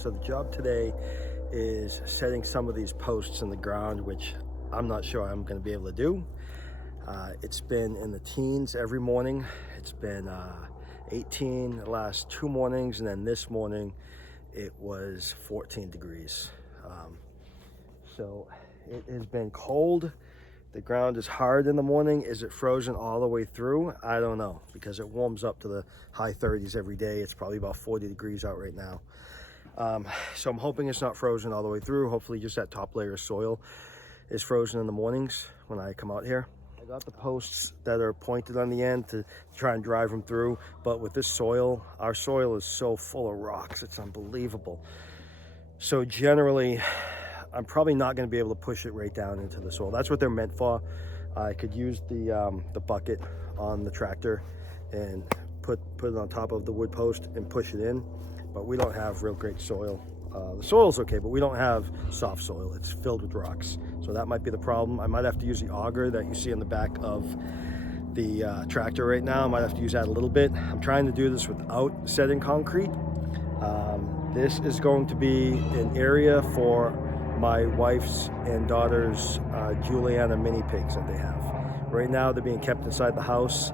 So the job today is setting some of these posts in the ground, which I'm not sure I'm going to be able to do. It's been in the teens every morning. It's been 18 the last 2 mornings, and then this morning it was 14 degrees. So it has been cold. The ground is hard in the morning. Is it frozen all the way through? I don't know, because it warms up to the high 30s every day. It's probably about 40 degrees out right now. So I'm hoping it's not frozen all the way through. Hopefully just that top layer of soil is frozen in the mornings when I come out here. I got the posts that are pointed on the end to try and drive them through, but with this soil, our soil is so full of rocks, it's unbelievable. So generally, I'm probably not going to be able to push it right down into the soil. That's what they're meant for. I could use the bucket on the tractor and put it on top of the wood post and push it in, but we don't have real great soil. The soil's okay, but we don't have soft soil. It's filled with rocks, so that might be the problem. I might have to use the auger that you see in the back of the tractor right now. I might have to use that a little bit. I'm trying to do this without setting concrete. This is going to be an area for my wife's and daughter's Juliana mini pigs that they have. Right now they're being kept inside the house.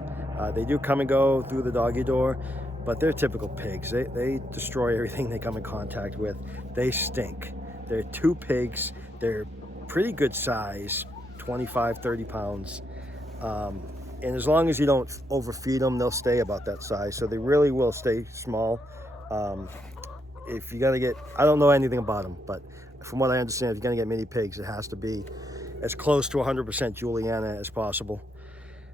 They do come and go through the doggy door, but they're typical pigs. They destroy everything they come in contact with. They stink. They're 2 pigs. They're pretty good size, 25, 30 pounds. And as long as you don't overfeed them, they'll stay about that size. So they really will stay small. If you're gonna get, I don't know anything about them, but from what I understand, if you're gonna get mini pigs, it has to be as close to 100% Juliana as possible.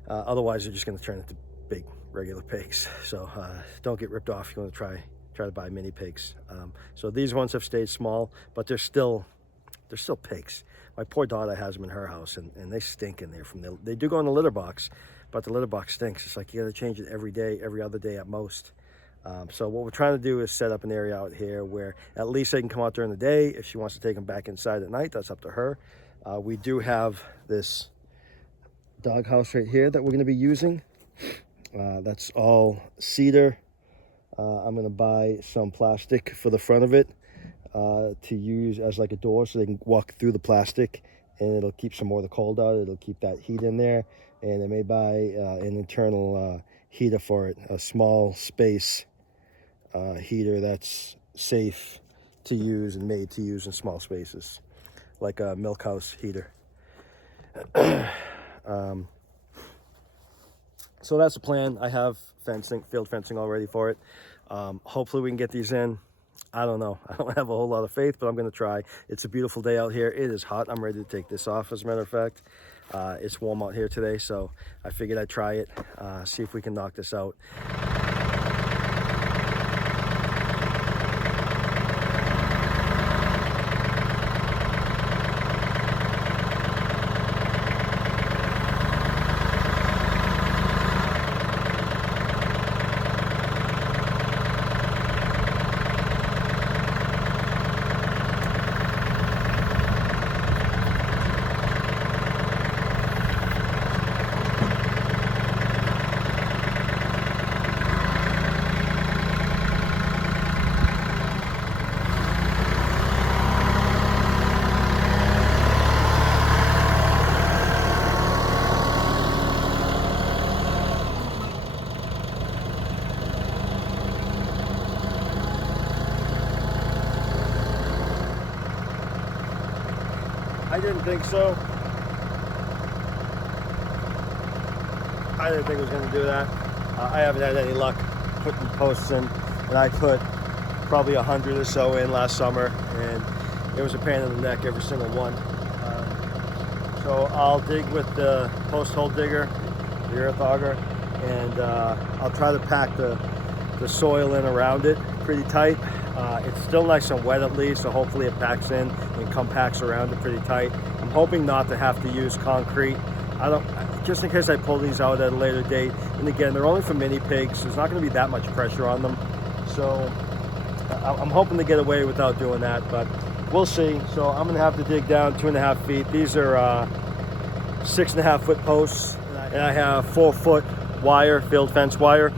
Otherwise, they're just gonna turn into big regular pigs. So don't get ripped off if you want to try to buy mini pigs. So these ones have stayed small, but they're still pigs. My poor daughter has them in her house, and they stink in there. They do go in the litter box, but the litter box stinks. It's like you got to change it every day, every other day at most. So what we're trying to do is set up an area out here where at least they can come out during the day. If she wants to take them back inside at night, that's up to her. We do have this dog house right here that we're going to be using. That's all cedar. I'm going to buy some plastic for the front of it to use as like a door so they can walk through the plastic, and it'll keep some more of the cold out. It'll keep that heat in there, and I may buy an internal heater for it, a small space heater that's safe to use and made to use in small spaces, like a milk house heater. So that's the plan. I have field fencing all ready for it. Hopefully we can get these in. I don't know. I don't have a whole lot of faith, but I'm going to try. It's a beautiful day out here. It is hot. I'm ready to take this off, as a matter of fact. It's warm out here today, so I figured I'd try it, see if we can knock this out. I didn't think so. I didn't think it was going to do that. I haven't had any luck putting posts in, and I put probably 100 or so in last summer, and it was a pain in the neck, every single one. So I'll dig with the post hole digger, the earth auger, and I'll try to pack the soil in around it pretty tight. It's still nice and wet at least, so hopefully it packs in and compacts around it pretty tight. I'm hoping not to have to use concrete. Just in case I pull these out at a later date. And again, they're only for mini pigs. There's not going to be that much pressure on them. So I'm hoping to get away without doing that, but we'll see. So I'm going to have to dig down 2.5 feet. These are 6.5 foot posts, and I have 4 foot wire, field fence wire.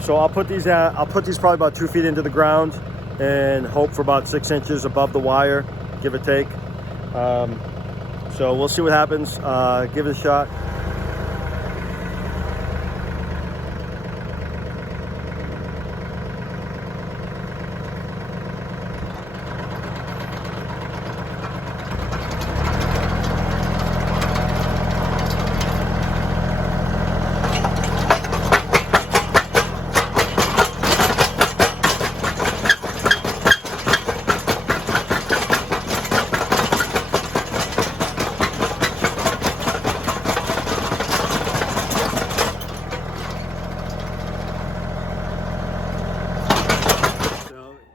So I'll put these probably about 2 feet into the ground, and hope for about 6 inches above the wire, give or take. So we'll see what happens. Give it a shot.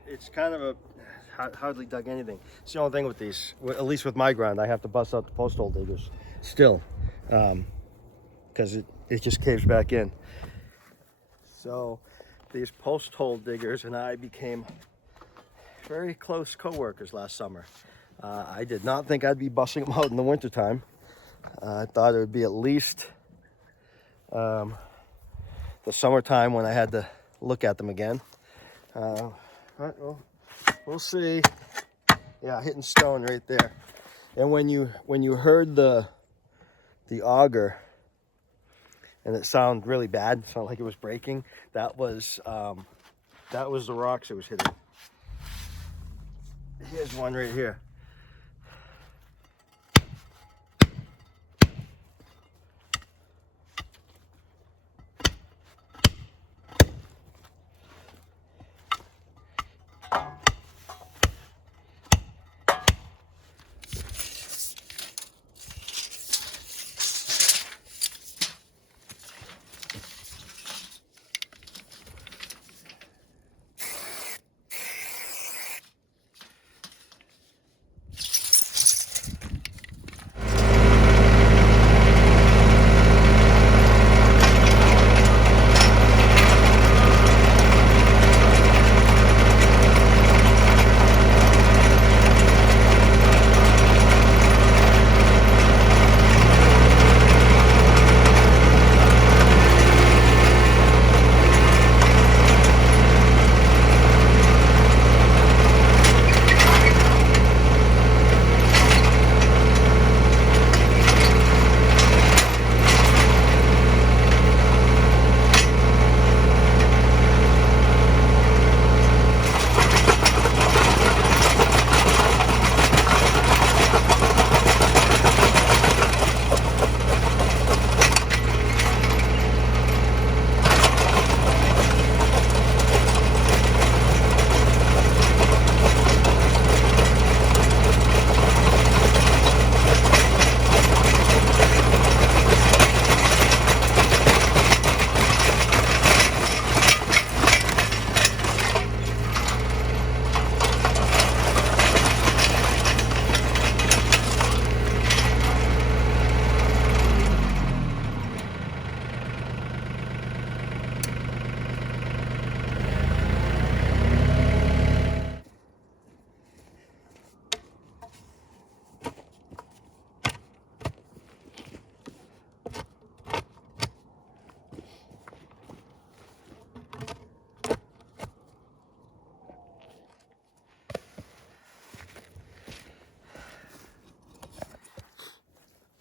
It's kind of a hardly dug anything. It's the only thing with these, at least with my ground, I have to bust out the post hole diggers still, because it just caves back in. So these post hole diggers and I became very close co-workers last summer. I did not think I'd be busting them out in the wintertime. I thought it would be at least the summertime when I had to look at them again. All right, well, we'll see. Yeah, hitting stone right there. And when you heard the auger, and it sounded really bad, it sounded like it was breaking, that was the rocks it was hitting. Here's one right here.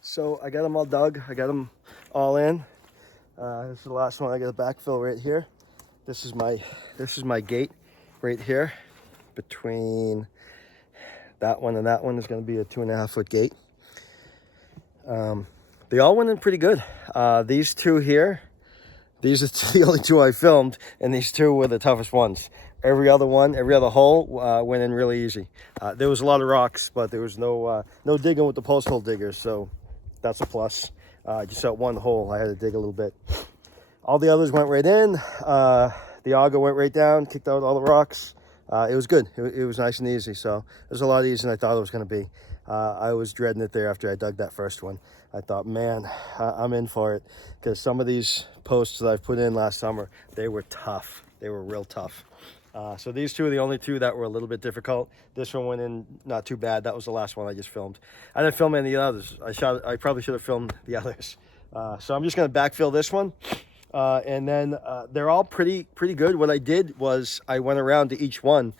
So I got them all dug. I got them all in. This is the last one. I got a backfill right here. This is my gate right here. Between that one and that one is going to be a 2.5 foot gate. They all went in pretty good. These two here, these are the only two I filmed, and these two were the toughest ones. Every other hole went in really easy. There was a lot of rocks, but there was no digging with the post hole diggers, so that's a plus. Just that one hole, I had to dig a little bit. All the others went right in. The auger went right down, kicked out all the rocks. It was good. It was nice and easy. So it was a lot easier than I thought it was going to be. I was dreading it there after I dug that first one. I thought, man, I'm in for it, because some of these posts that I've put in last summer, they were tough. They were real tough. So these two are the only two that were a little bit difficult. This one went in not too bad. That was the last one I just filmed. I didn't film any of the others. I probably should have filmed the others. So I'm just going to backfill this one. And then they're all pretty good. What I did was I went around to each one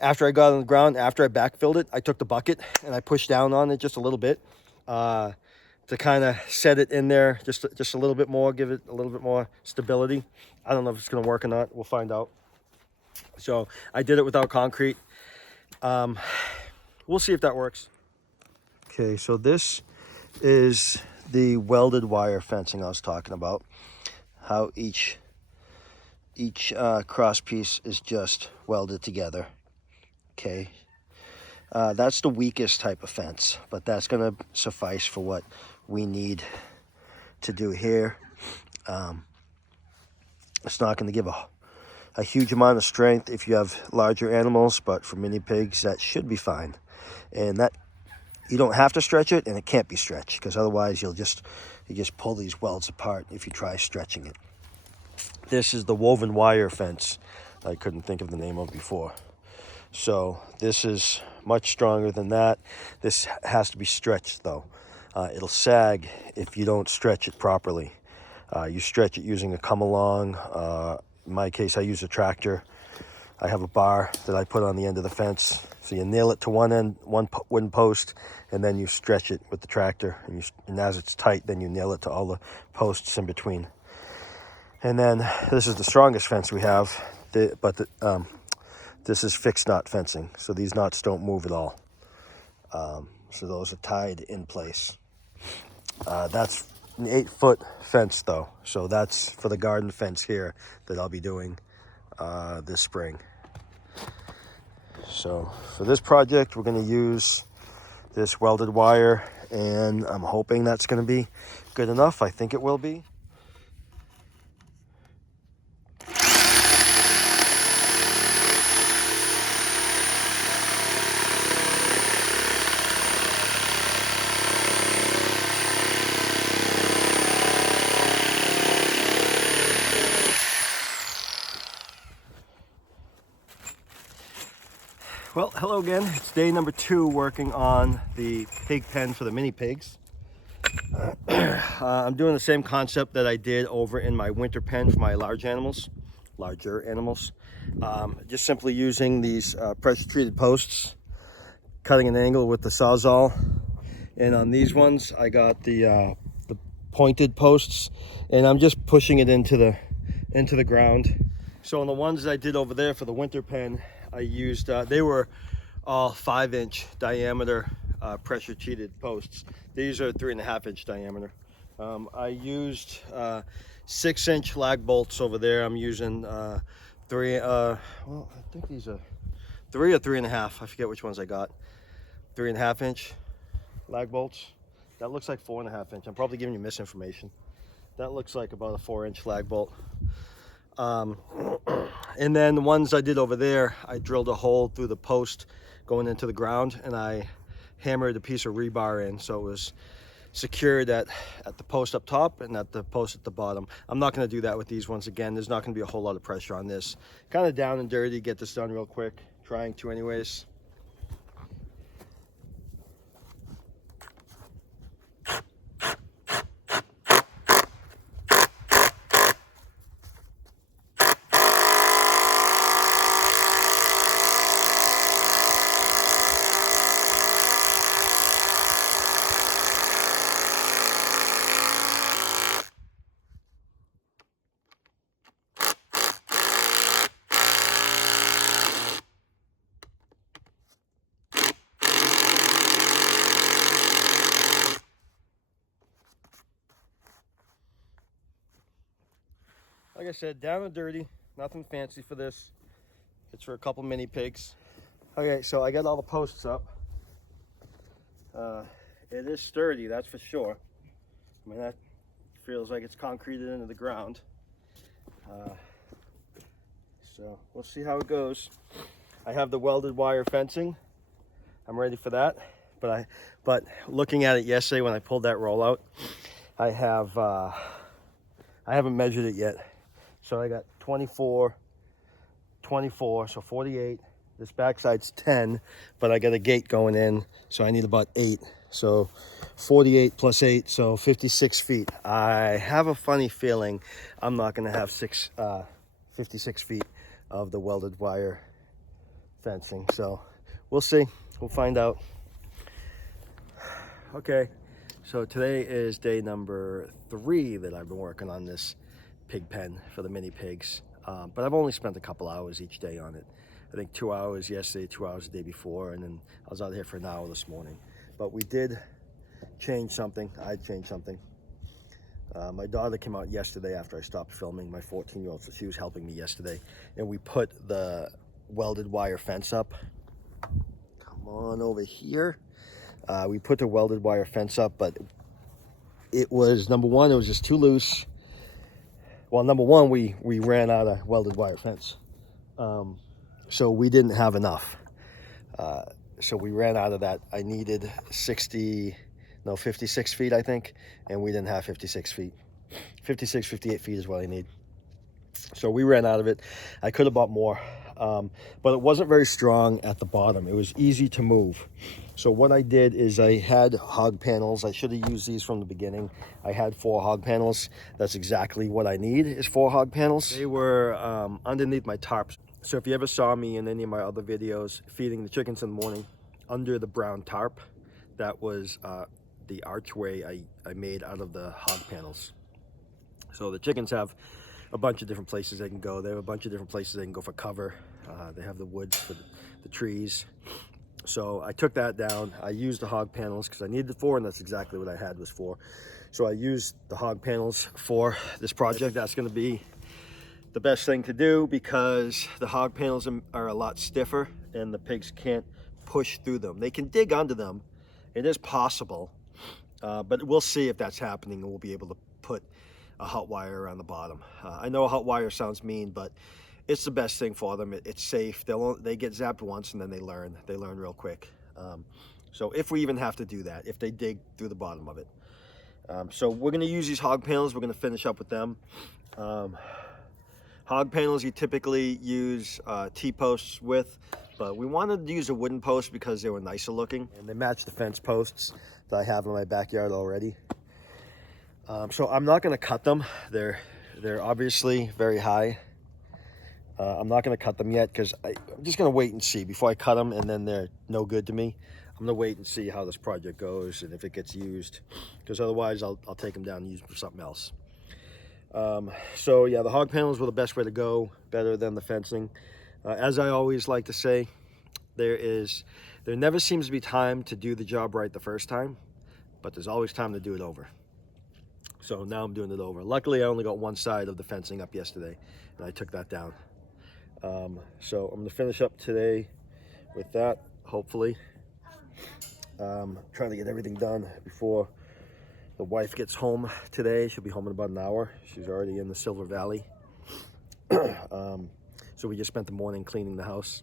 after I got on the ground, after I backfilled it, I took the bucket and I pushed down on it just a little bit to kind of set it in there just a little bit more, give it a little bit more stability. I don't know if it's going to work or not. We'll find out. So I did it without concrete. We'll see if that works. Okay, so this is the welded wire fencing I was talking about. How each cross piece is just welded together. Okay, that's the weakest type of fence, but that's going to suffice for what we need to do here. It's not going to give a huge amount of strength if you have larger animals, but for mini pigs that should be fine. And that you don't have to stretch it, and it can't be stretched, because otherwise you just pull these welds apart if you try stretching it. This is the woven wire fence I couldn't think of the name of before. So this is much stronger than that. This has to be stretched though. It'll sag if you don't stretch it properly. You stretch it using a come along. In my case, I use a tractor. I have a bar that I put on the end of the fence. So you nail it to one end, one wooden post, and then you stretch it with the tractor. And as it's tight, then you nail it to all the posts in between. And then this is the strongest fence we have, this is fixed knot fencing. So these knots don't move at all. So those are tied in place. That's an 8-foot fence though. So that's for the garden fence here that I'll be doing this spring. So for this project, we're going to use this welded wire, and I'm hoping that's going to be good enough. I think it will be. Well, hello again. It's day number 2 working on the pig pen for the mini pigs. I'm doing the same concept that I did over in my winter pen for my larger animals. Just simply using these pressure treated posts, cutting an angle with the Sawzall. And on these ones, I got the pointed posts, and I'm just pushing it into the ground. So on the ones that I did over there for the winter pen, I used, they were all 5-inch diameter pressure treated posts. These are 3.5-inch diameter. I used 6-inch lag bolts over there. I'm using well, I think these are 3 or 3.5. I forget which ones I got. 3.5-inch lag bolts. That looks like 4.5-inch. I'm probably giving you misinformation. That looks like about a 4-inch lag bolt. And then the ones I did over there, I drilled a hole through the post going into the ground, and I hammered a piece of rebar in, so it was secured at the post up top and at the post at the bottom. I'm not going to do that with these ones again. There's not going to be a whole lot of pressure on this. Kind of down and dirty, get this done real quick. Trying to anyways. Like I said, down and dirty, nothing fancy for this. It's for a couple mini pigs. Okay, so I got all the posts up. It is sturdy, that's for sure. I mean, that feels like it's concreted into the ground. So we'll see how it goes. I have the welded wire fencing. I'm ready for that. But looking at it yesterday when I pulled that roll out, I haven't measured it yet. So I got 24, so 48. This backside's 10, but I got a gate going in, so I need about 8. So 48 plus 8, so 56 feet. I have a funny feeling I'm not going to have 56 feet of the welded wire fencing. So we'll see. We'll find out. Okay, so today is day number 3 that I've been working on this pig pen for the mini pigs. But I've only spent a couple hours each day on it. I think 2 hours yesterday, 2 hours the day before, and then I was out here for an hour this morning. But we did change something. I changed something. My daughter came out yesterday after I stopped filming, my 14-year-old, so she was helping me yesterday. And we put the welded wire fence up. Come on over here. We put the welded wire fence up, but it was, number one, it was just too loose. Well, number one, we ran out of welded wire fence. So we didn't have enough. So we ran out of that. I needed 56 feet, I think, and we didn't have 56 feet. 56, 58 feet is what I need. So we ran out of it. I could have bought more, but it wasn't very strong at the bottom. It was easy to move. So what I did is I had hog panels. I should have used these from the beginning. I had 4 hog panels. That's exactly what I need, is 4 hog panels. They were underneath my tarps. So if you ever saw me in any of my other videos feeding the chickens in the morning under the brown tarp, that was the archway I made out of the hog panels. So the chickens have a bunch of different places they can go. They have a bunch of different places they can go for cover. They have the woods for the trees. So I took that down. I used the hog panels because I needed 4, and that's exactly what I had was 4. So I used the hog panels for this project. That's going to be the best thing to do because the hog panels are a lot stiffer and the pigs can't push through them. They can dig under them. It is possible, but we'll see if that's happening, and we'll be able to put a hot wire around the bottom. I know a hot wire sounds mean, but it's the best thing for them. It's safe. They get zapped once and then they learn real quick. So if we even have to do that, if they dig through the bottom of it. So we're going to use these hog panels. We're going to finish up with them. Hog panels you typically use T-posts with, but we wanted to use a wooden post because they were nicer looking and they match the fence posts that I have in my backyard already. So I'm not going to cut them. They're obviously very high. I'm not going to cut them yet because I'm just going to wait and see before I cut them, and then they're no good to me. I'm going to wait and see how this project goes and if it gets used, because otherwise I'll take them down and use them for something else. So yeah, the hog panels were the best way to go, better than the fencing. As I always like to say, there never seems to be time to do the job right the first time, but there's always time to do it over. So now I'm doing it over. Luckily, I only got one side of the fencing up yesterday, and I took that down. So I'm going to finish up today with that, hopefully. Trying to get everything done before the wife gets home today. She'll be home in about an hour. She's already in the Silver Valley. So we just spent the morning cleaning the house,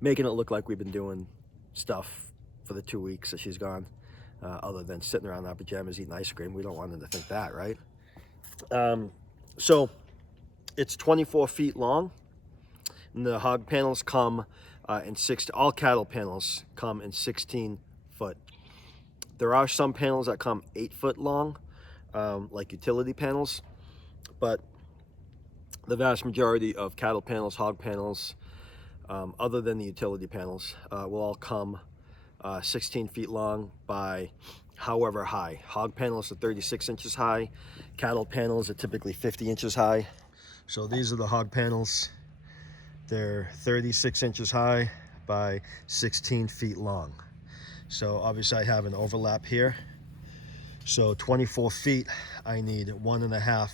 making it look like we've been doing stuff for the 2 weeks that she's gone. Other than sitting around in our pajamas eating ice cream. We don't want them to think that, right? So it's 24 feet long, and the hog panels come all cattle panels come in 16 foot. There are some panels that come 8 foot long, like utility panels, but the vast majority of cattle panels, hog panels, other than the utility panels, will all come 16 feet long by however high. Hog panels are 36 inches high. Cattle panels are typically 50 inches high. So these are the hog panels. They're 36 inches high by 16 feet long. So obviously I have an overlap here. So 24 feet, I need 1.5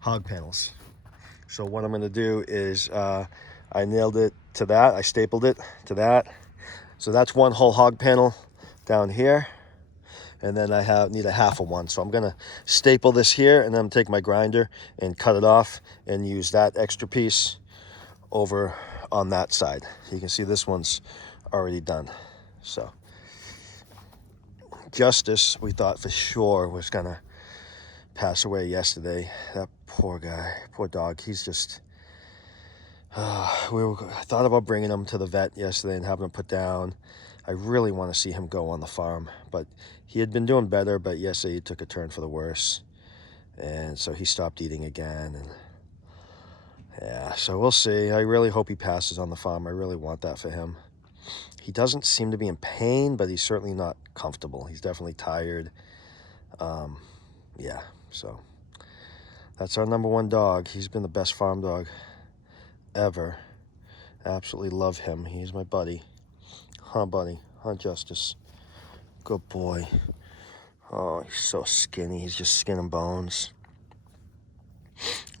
hog panels. So what I'm going to do is I nailed it to that. I stapled it to that. So that's one whole hog panel down here, and then I need a half of one. So I'm gonna staple this here, and then I'm gonna take my grinder and cut it off and use that extra piece over on that side. You can see this one's already done. So Justice, we thought for sure was gonna pass away yesterday. That poor guy, poor dog, he's just, I thought about bringing him to the vet yesterday and having him put down. I really want to see him go on the farm, but he had been doing better, but yesterday he took a turn for the worse. And so he stopped eating again. Yeah, so we'll see. I really hope he passes on the farm. I really want that for him. He doesn't seem to be in pain, but he's certainly not comfortable. He's definitely tired. Yeah, so that's our #1 dog. He's been the best farm dog ever. Absolutely love him. He's my buddy. Huh, buddy? Huh, Justice? Good boy. Oh, he's so skinny. He's just skin and bones.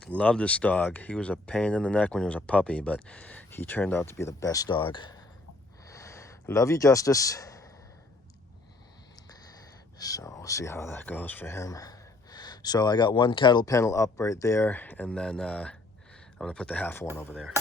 Love this dog. He was a pain in the neck when he was a puppy, but he turned out to be the best dog. Love you, Justice. So we'll see how that goes for him. So I got one cattle panel up right there, and then I'm gonna put the half one over there.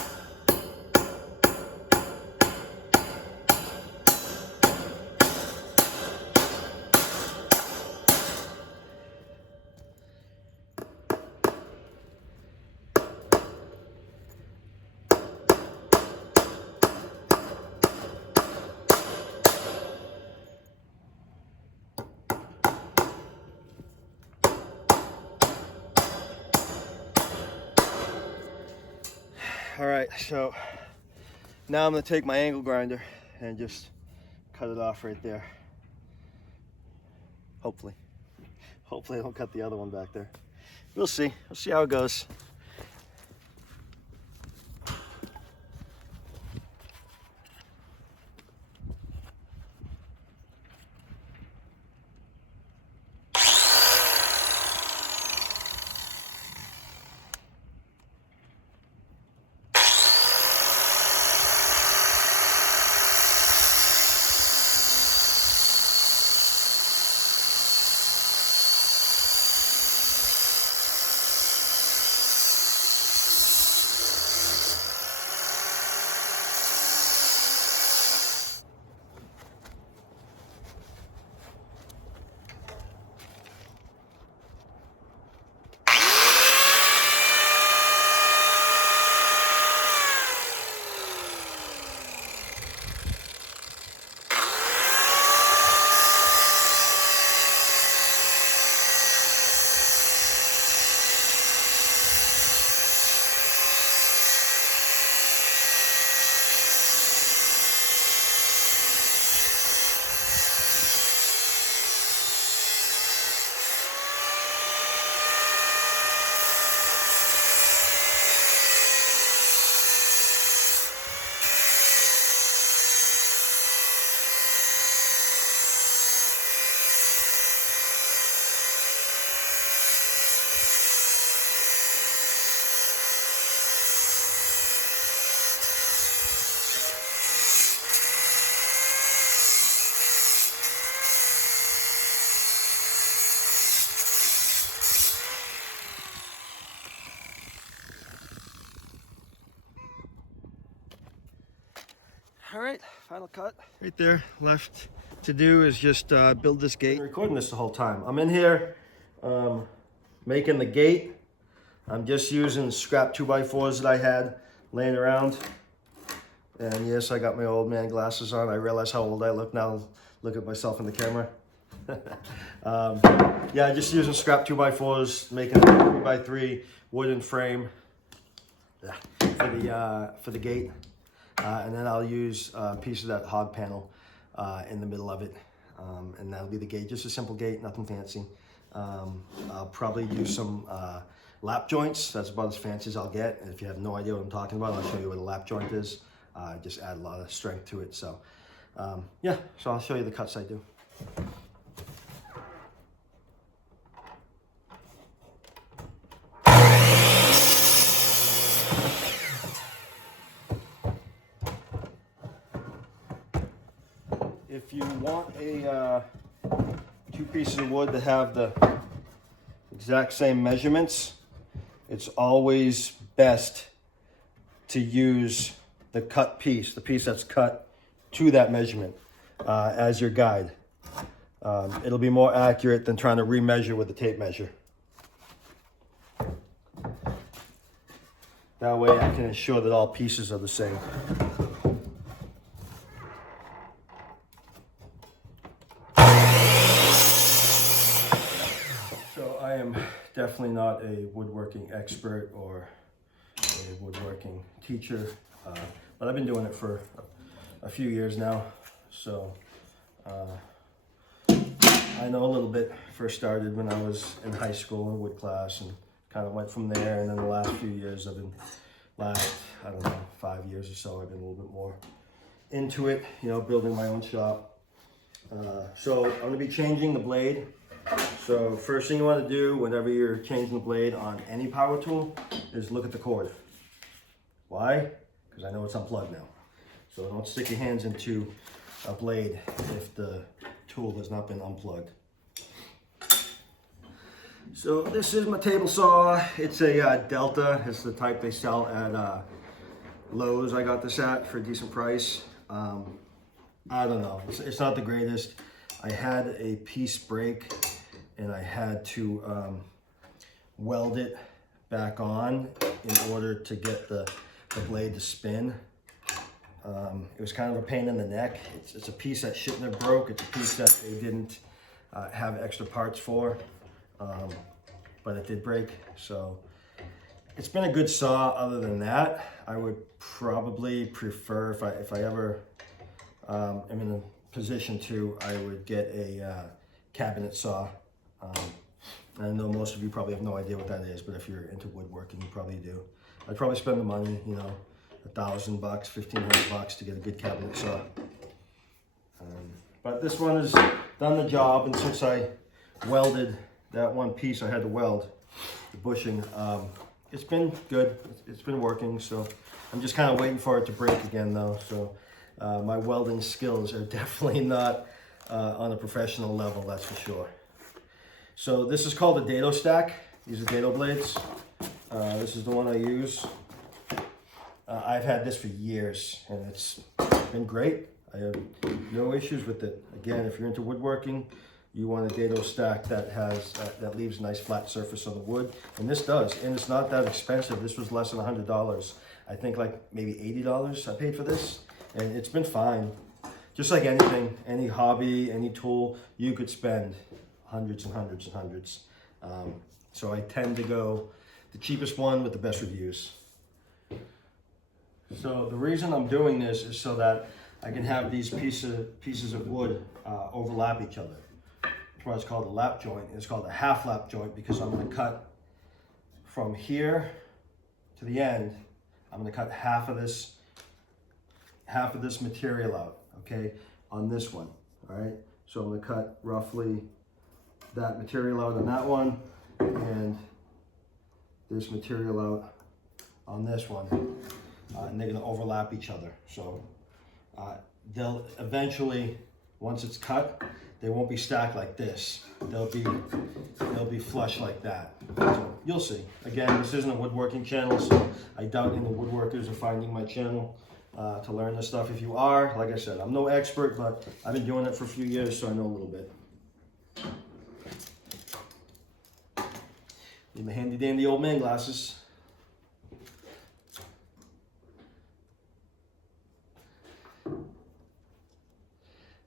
All right, so now I'm gonna take my angle grinder and just cut it off right there. Hopefully I don't cut the other one back there. We'll see how it goes. All right, final cut. Right there, left to do is just build this gate. I'm recording this the whole time. I'm in here making the gate. I'm just using scrap 2x4s that I had laying around. And yes, I got my old man glasses on. I realize how old I look now. Look at myself in the camera. Yeah, just using scrap 2x4s, making a 3x3 wooden frame for the gate. And then I'll use a piece of that hog panel in the middle of it. And that'll be the gate, just a simple gate, nothing fancy. I'll probably use some lap joints. That's about as fancy as I'll get. And if you have no idea what I'm talking about, I'll show you what a lap joint is. Just add a lot of strength to it. So yeah, so I'll show you the cuts I do. If you want two pieces of wood to have the exact same measurements, it's always best to use the cut piece, the piece that's cut to that measurement as your guide. It'll be more accurate than trying to remeasure with the tape measure. That way I can ensure that all pieces are the same. So I am definitely not a woodworking expert or a a woodworking teacher, but I've been doing it for a few years now. So I know a little bit. First started when I was in high school in wood class and kind of went from there. And then the last few years I don't know, 5 years or so, I've been a little bit more into it, you know, building my own shop. So I'm going to be changing the blade. So first thing you want to do whenever you're changing the blade on any power tool is look at the cord. Why? Because I know it's unplugged now. So don't stick your hands into a blade if the tool has not been unplugged. So this is my table saw. It's a Delta. It's the type they sell at Lowe's. I got this at for a decent price. I don't know, it's not the greatest. I had a piece break and I had to weld it back on in order to get the blade to spin. It was kind of a pain in the neck. It's a piece that shouldn't have broke. It's a piece that they didn't have extra parts for, but it did break. So it's been a good saw. Other than that, I would probably prefer, if I ever am in a position to, I would get a cabinet saw. I know most of you probably have no idea what that is, but if you're into woodworking, you probably do. I'd probably spend the money, you know, $1,000, $1,500 to get a good cabinet saw. But this one has done the job, and since I welded that one piece I had to weld, the bushing, it's been good. It's been working, so I'm just kind of waiting for it to break again though. So my welding skills are definitely not on a professional level, that's for sure. So this is called a dado stack. These are dado blades. This is the one I use. I've had this for years and it's been great. I have no issues with it. Again, if you're into woodworking, you want a dado stack that has that leaves a nice flat surface on the wood, and this does. And it's not that expensive. This was less than $100. I think like maybe $80 I paid for this, and it's been fine. Just like anything, any hobby, any tool, you could spend hundreds and hundreds and hundreds. So I tend to go the cheapest one with the best reviews. So the reason I'm doing this is so that I can have these pieces of wood overlap each other. That's why it's called a lap joint. It's called a half lap joint because I'm going to cut from here to the end. I'm going to cut half of this material out, okay, on this one. All right, so I'm going to cut roughly that material out on that one and this material out on this one, and they're going to overlap each other. So they'll eventually, once it's cut, they won't be stacked like this. They'll be flush like that. So you'll see. Again, this isn't a woodworking channel, so I doubt any woodworkers are finding my channel to learn this stuff. If you are, like I said, I'm no expert, but I've been doing it for a few years, so I know a little bit. Need my handy dandy old man glasses.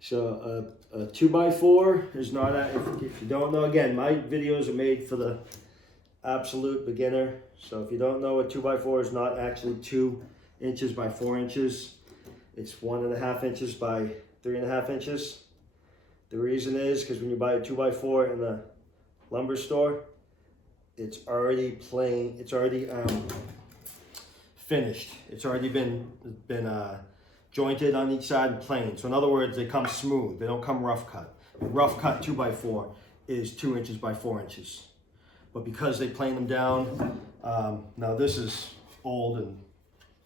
So a 2x4 is not, if you don't know, again, my videos are made for the absolute beginner. So if you don't know, a 2x4 is not actually 2 inches by 4 inches. It's 1.5 inches by 3.5 inches. The reason is because when you buy a 2x4 in the lumber store, it's already plain, it's already finished. It's already been jointed on each side and plain. So in other words, they come smooth. They don't come rough cut. A rough cut 2x4 is 2 inches by 4 inches. But because they plane them down, now this is old and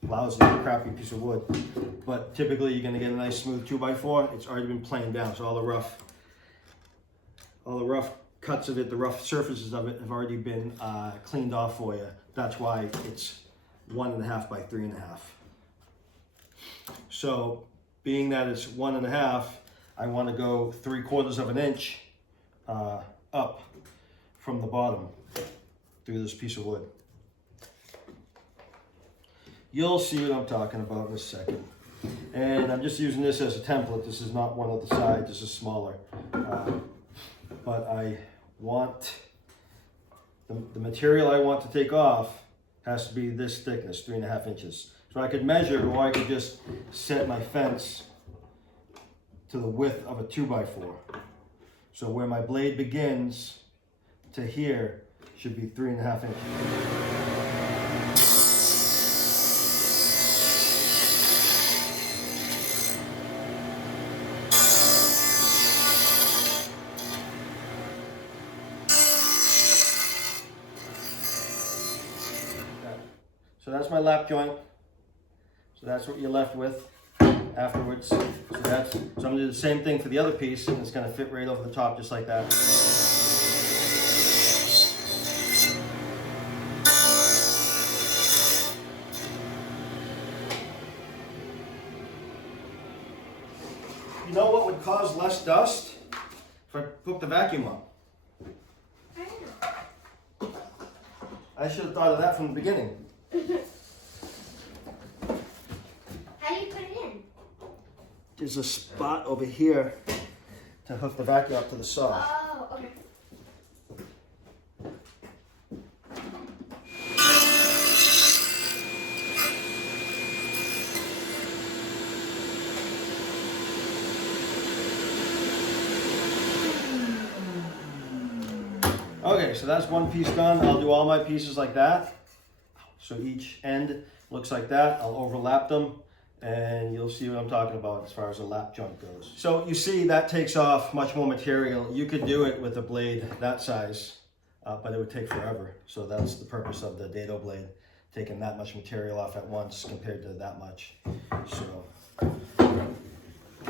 lousy, crappy piece of wood. But typically you're gonna get a nice smooth 2x4. It's already been planed down. So all the rough cuts of it, the rough surfaces of it have already been cleaned off for you. That's why it's 1.5 by 3.5. So being that it's 1.5, I want to go 3/4 of an inch up from the bottom through this piece of wood. You'll see what I'm talking about in a second. And I'm just using this as a template. This is not one of the sides, this is smaller. But I want, the material I want to take off has to be this thickness, 3.5 inches. So I could measure, or I could just set my fence to the width of a 2x4. So where my blade begins to here should be 3.5 inches. So that's my lap joint. So that's what you're left with afterwards. So I'm gonna do the same thing for the other piece, and it's gonna fit right over the top just like that. You know what would cause less dust? If I hooked the vacuum up. I should have thought of that from the beginning. How do you put it in? There's a spot over here to hook the vacuum up to the saw. Oh, okay. Okay, so that's one piece done. I'll do all my pieces like that. So each end looks like that. I'll overlap them and you'll see what I'm talking about as far as a lap joint goes. So you see that takes off much more material. You could do it with a blade that size, but it would take forever. So that's the purpose of the dado blade, taking that much material off at once compared to that much.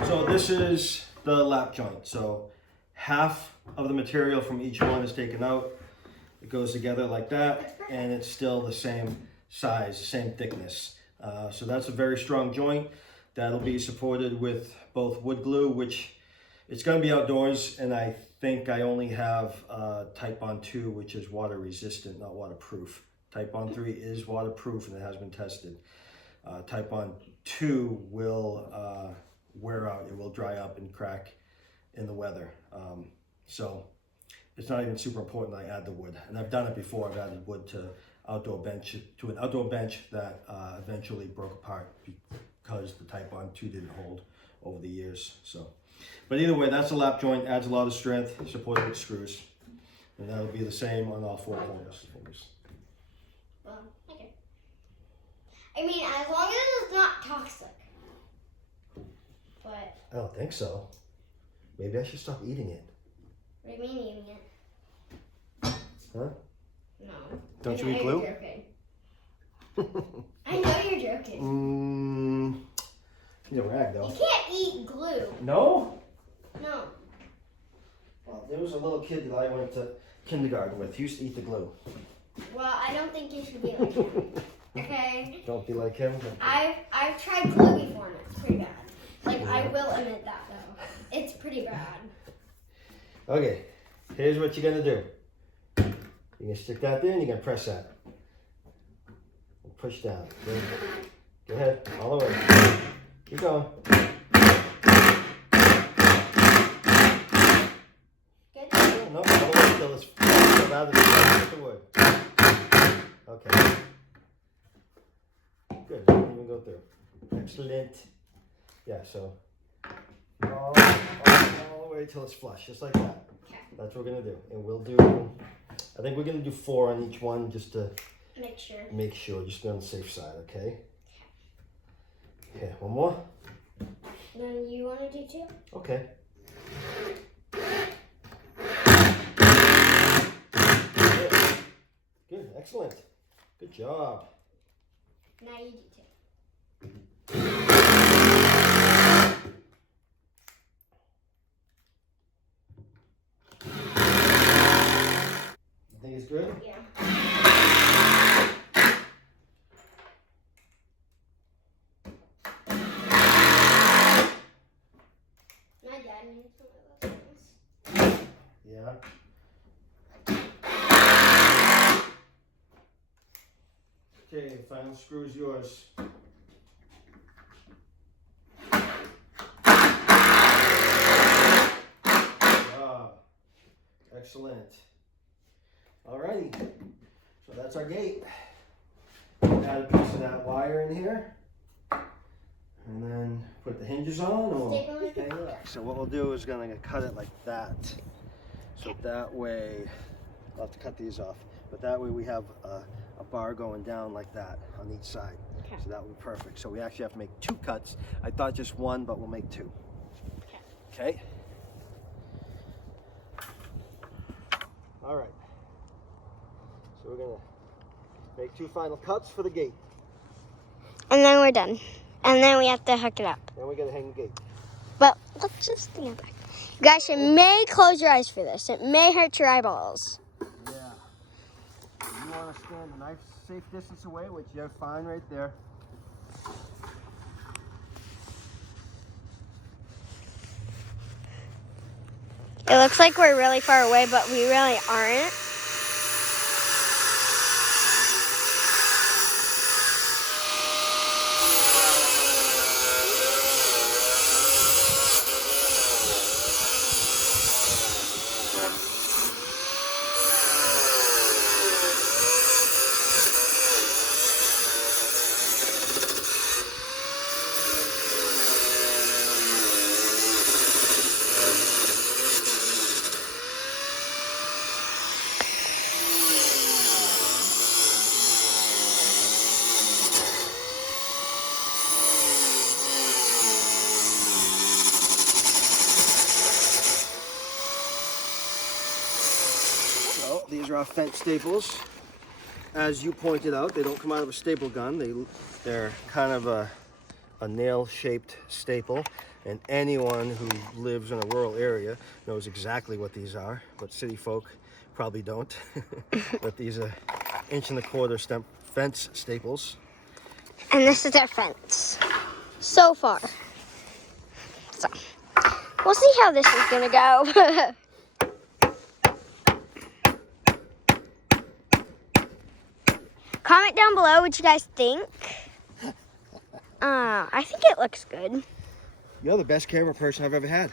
So this is the lap joint. So half of the material from each one is taken out. It goes together like that, and it's still the same size, same thickness. So that's a very strong joint. That'll be supported with both wood glue, which it's going to be outdoors, and I think I only have Type Bond 2, which is water resistant, not waterproof. Type Bond 3 is waterproof and it has been tested. Type Bond 2 will wear out, it will dry up and crack in the weather. So it's not even super important I add the wood. And I've done it before. I've added wood to an outdoor bench that eventually broke apart because the Type Bond 2 didn't hold over the years. So, but either way, that's a lap joint, adds a lot of strength, supported with screws. And that'll be the same on all four corners. Well, okay. I mean, as long as it's not toxic. But I don't think so. Maybe I should stop eating it. what do you mean eating it? Huh? No. Don't you eat glue? You're joking. I know you're joking. Need a rag though. You can't eat glue. No? No. Well, there was a little kid that I went to kindergarten with. He used to eat the glue. Well, I don't think you should be like him. Okay? Don't be like him. I've tried glue before and it's pretty bad. Like, Yeah. I will admit that though. It's pretty bad. Okay, here's what you're gonna do. You're gonna stick that there and you're gonna press that. And push down. Go ahead, all the way. Keep going. Good? No, all the way till it's out of the wood. Okay. Good, don't even go through. Excellent. Yeah, so all the way till it's flush, just like that. Okay. That's what we're gonna do. And we'll do, I think we're gonna do 4 on each one just to Make sure. just be on the safe side, okay? Okay, one more? Then you want to do 2? Okay. Good, excellent. Good job. Now you do 2. You think it's good? Yeah. My dad needs some of those things. Yeah. Okay, final screw is yours. Wow. Excellent. Alrighty. So that's our gate. Add a piece of that wire in here. And then put the hinges on and we'll hang it up. So what we'll do is gonna cut it like that. So that way, I'll have to cut these off. But that way we have a bar going down like that on each side. Okay. So that would be perfect. So we actually have to make 2 cuts. I thought just 1, but we'll make 2. Okay? All right. So we're gonna make 2 final cuts for the gate. And then we're done. And then we have to hook it up. Then we gotta hang the gate. But let's just stand back. You guys may close your eyes for this. It may hurt your eyeballs. Yeah. You want to stand a nice, safe distance away, which you're fine right there. It looks like we're really far away, but we really aren't. These are our fence staples. As you pointed out, they don't come out of a staple gun. They're kind of a nail-shaped staple. And anyone who lives in a rural area knows exactly what these are, but city folk probably don't. But these are 1.25" stem fence staples. And this is our fence. So far. So, we'll see how this is gonna go. Comment down below what you guys think. I think it looks good. You're the best camera person I've ever had.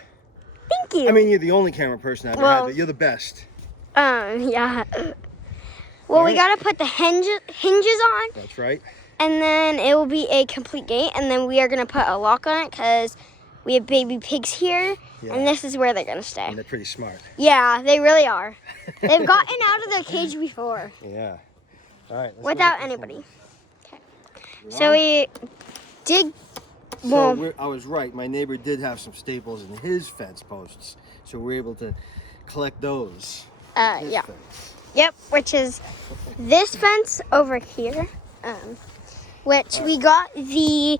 Thank you. I mean, you're the only camera person I've ever had, but you're the best. Yeah. Well, we gotta put the hinges on. That's right. And then it will be a complete gate. And then we are gonna put a lock on it because we have baby pigs here. Yeah. And this is where they're gonna stay. And they're pretty smart. Yeah, they really are. They've gotten out of their cage before. Yeah. All right. Without anybody. Okay. So we did. So I was right. My neighbor did have some staples in his fence posts, so we're able to collect those. Yeah. Fence. Yep. Which is this fence over here. Which we got the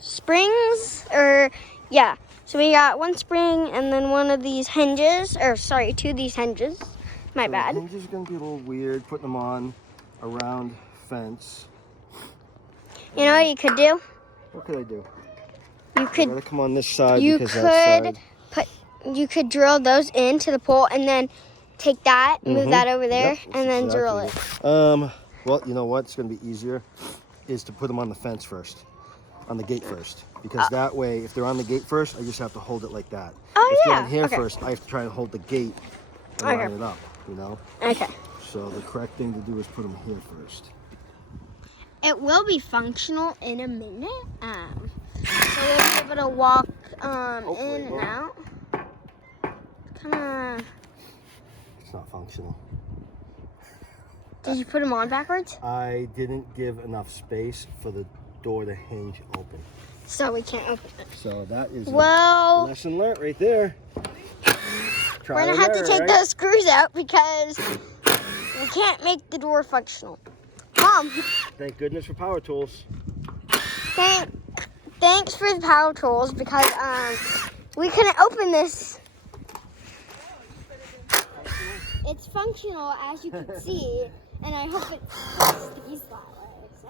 springs, or yeah. So we got 1 spring and then 1 of these hinges, or sorry, 2 of these hinges. My bad. The hinges are going to be a little weird, putting them on around fence. You know what you could do? What could I do? You could. I gotta come on this side You because that side. You could drill those into the pole and then take that, move that over there, and then drill it. Well, you know what's going to be easier is to put them on the fence first, on the gate first, because that way, if they're on the gate first, I just have to hold it like that. Oh, if yeah. they're on here first, I have to try and hold the gate and line it up. You know? Okay. So the correct thing to do is put them here first. It will be functional in a minute. So we'll be able to walk in and out. Come on. It's not functional. Did you put them on backwards? I didn't give enough space for the door to hinge open. So we can't open it. So that is a lesson learned right there. We're going to have to take those screws out because we can't make the door functional. Mom. Thank goodness for power tools. Thanks for the power tools because we couldn't open this. It's functional as you can see, and I hope it stays that way. So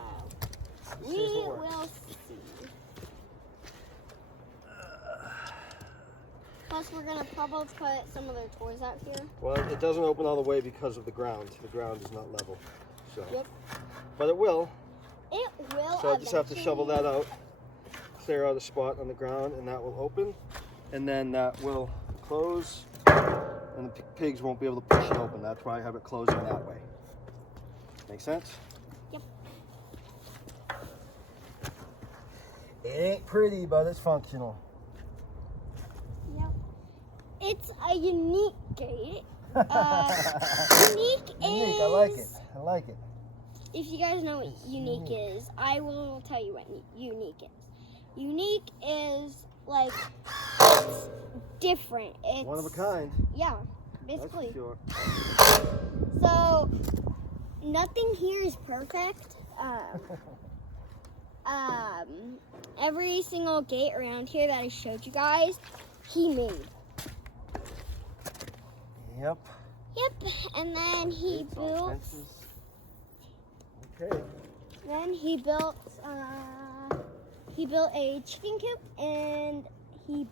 we will see. Plus, we're gonna probably put some of their toys out here. Well, it doesn't open all the way because of the ground. The ground is not level. So. Yep. But it will. It will. So I just have to shovel that out, clear out a spot on the ground, and that will open, and then that will close, and the pigs won't be able to push it open. That's why I have it closing that way. Make sense? Yep. It ain't pretty, but it's functional. Yep. It's a unique gate. Unique is... I like it. I like it. If you guys know what unique is, I will tell you what unique is. Unique is like, it's different. It's one of a kind. Yeah, basically. That's for sure. So, nothing here is perfect. Every single gate around here that I showed you guys, he made. Yep. Yep, and then he built. Okay. Then he built a chicken coop, and he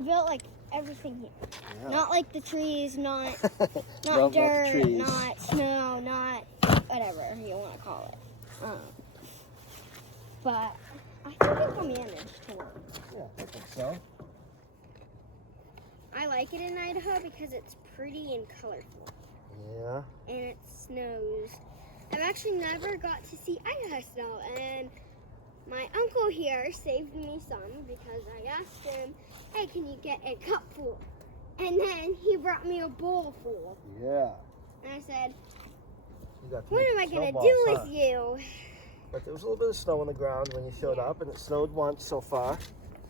built like everything here. Yeah. Not like the trees, not Not dirt, the trees. not snow, not whatever you want to call it. But I think it will manage to work. Yeah, I think so. I like it in Idaho because it's pretty and colorful. Yeah. And it snows. I've actually never got to see Idaho snow, and my uncle here saved me some because I asked him, hey, can you get a cup full? And then he brought me a bowl full. Yeah. And I said, You got to what make am I going to snowballs, do huh? with you? But there was a little bit of snow on the ground when you showed up, and it snowed once so far.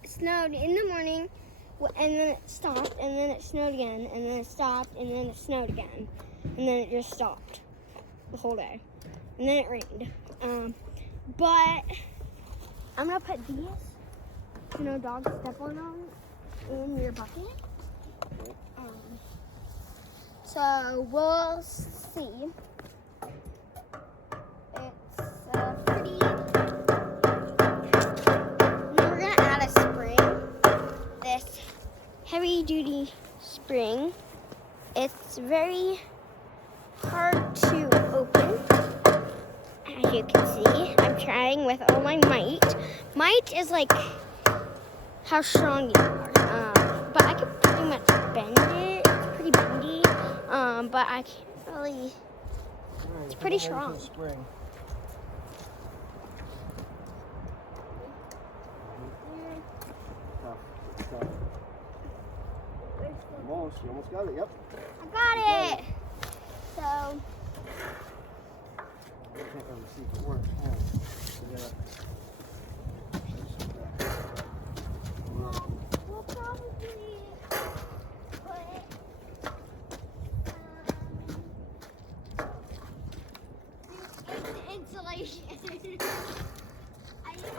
It snowed in the morning, and then it stopped, and then it snowed again, and then it stopped, and then it snowed again. And then it just stopped the whole day. And then it rained. But I'm going to put these, so no dogs step on them, in your bucket. So we'll see. It's pretty... Now we're going to add a spring. This heavy-duty spring. It's very hard to open. As you can see, I'm trying with all my might. Might is like how strong you are. But I can pretty much bend it. It's pretty bendy. But I can't really. It's pretty strong. Spring. Almost. You almost got it. Yep. I got it. So. I can't really see if it works. We'll probably put insulation. I just